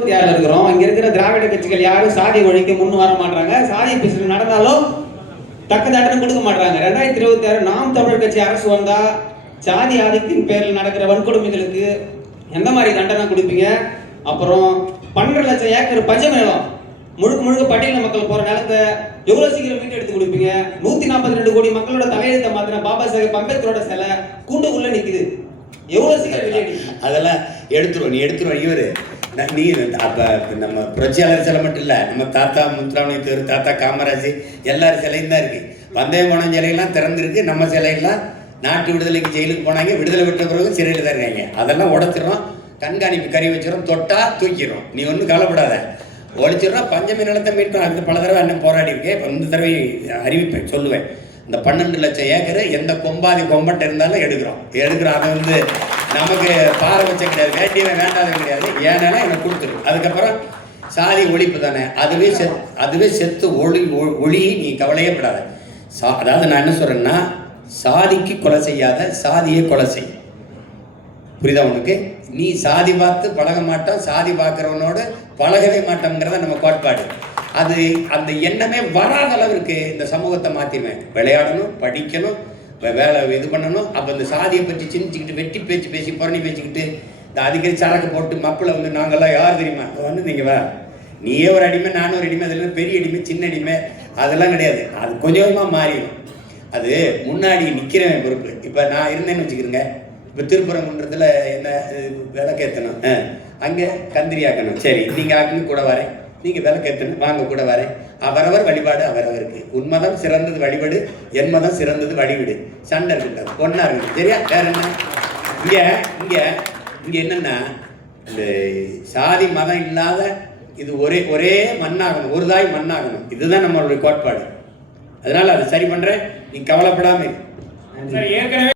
இருக்கிறோம். இங்க இருக்கிற திராவிட கட்சிகள் யாரும் சாதி ஒழிக்க முன் வர மாட்டாங்க. சாதி பிரச்சனை நடந்தாலும் தக்க தண்டனை கொடுக்க மாட்டாங்க. 2026 நாம் தமிழர் கட்சி அரசு வந்தா சாதி ஆதிக்கத்தின் பேரில் நடக்கிற வன்கொடுமைகளுக்கு எந்த மாதிரி தண்டனை கொடுப்பீங்க? அப்புறம் 12 லட்சம் ஏக்கர் பஞ்ச நிலம் முழுக்க முழுக்க பட்டியல மக்கள் போற நிலத்தை எவ்வளவு சீக்கிரம் மீட்டு எடுத்து கொடுப்பீங்க? 142 கோடி மக்களோட தலையெழுத்தை மாத்தின பாபா சாஹேப் அம்பேத்கரோட சிலை கூண்டுக்குள்ள நிக்குது. எவ்வளவு சீக்கிரம் வெளியேறி அதெல்லாம் எடுத்துருவோம் இவரு நீ அப்ப நம்ம புரட்சியாளர் சிலை மட்டும் இல்ல, நம்ம தாத்தா முத்துராமலிங்க தேவர், தாத்தா காமராஜ் எல்லாரும் சிலையும் தான் இருக்கு. வந்தயமானம் சிலையெல்லாம் திறந்துருக்கு. நம்ம சிலையெல்லாம் நாட்டு விடுதலைக்கு ஜெயிலுக்கு போனாங்க, விடுதலை விட்ட பிறகு சிறையில் தான் இருக்காங்க. அதெல்லாம் உடைச்சிடறோம், கண்காணிப்பு கறி வச்சிடறோம், தொட்டா தூக்கிடுறோம். நீ ஒன்றும் கவலைப்படாத, ஒழிச்சிடறோம். பஞ்சமி நிலத்தை மீட்டும். அதுக்கு பல தடவை என்ன போராடி இருக்கேன். இப்போ இந்த தடவை அறிவிப்பேன், சொல்லுவேன். இந்த 12 லட்சம் ஏக்கர் எந்த கொம்பாதி கொம்பட்டை இருந்தாலும் எடுக்கிறோம். அதை வந்து நமக்கு பாறை வச்ச கிடையாது, வேண்டியவன் வேண்டாத கிடையாது. ஏன்னா எனக்கு கொடுத்துரு. அதுக்கப்புறம் சாதி ஒழிப்பு தானே, அதுவே செத்து ஒளி. நீ கவலையே படாத. அதாவது நான் என்ன சொல்றேன்னா, சாதிக்கு கொலை செய்யாத, சாதியை கொலை செய். புரியுதா உனக்கு? நீ சாதி பார்த்து பழக மாட்டோம், சாதி பார்க்குறவனோடு பழகவே மாட்டோங்கிறத நம்ம கோட்பாடு. அது அந்த எண்ணமே வராத அளவிற்கு இந்த சமூகத்தை மாற்றிடுவேன். விளையாடணும், படிக்கணும், வேலை இது பண்ணணும். அப்போ இந்த சாதியை பற்றி சிந்திச்சுக்கிட்டு வெட்டி பேச்சு பேசி புறணி பேசிக்கிட்டு இந்த அடிக்கடி சரக்கு போட்டு மக்களை வந்து நாங்கள்லாம் யார் தெரியுமா வந்து நீங்கள் வா, நீயே ஒரு அடிமை, நானும் ஒரு அடிமை, அதில் பெரிய அடிமை சின்ன அடிமை அதெல்லாம் கிடையாது. அது கொஞ்சம் கொஞ்சமாக மாறிடும். அது முன்னாடி நிற்கிறவன் பொறுப்பு. இப்போ நான் இருந்தேன்னு வச்சுக்கிறேங்க. இப்போ திருப்பரங்குன்றத்தில் என்ன விளக்கேற்றணும், அங்கே கந்திரி ஆக்கணும். சரி, நீங்கள் ஆக்கணும், கூட வரேன். நீங்கள் விளக்கேற்றணும், வாங்க கூட வரேன். அவரவர் வழிபாடு அவரவருக்கு. உன்மதம் சிறந்தது வழிபாடு, என் மதம் சிறந்தது வழிவிடு. சண்டை இருக்கின்றது, ஒன்றா இருக்குது. சரியா? வேற என்ன? இங்கே என்னென்னா, இந்த சாதி மதம் இல்லாத இது ஒரே மண்ணாகணும், ஒரு தாய் மண்ணாகணும். இதுதான் நம்மளுடைய கோட்பாடு. அதனால் அதை சரி பண்ணுறேன், நீ கவலைப்படாமல்.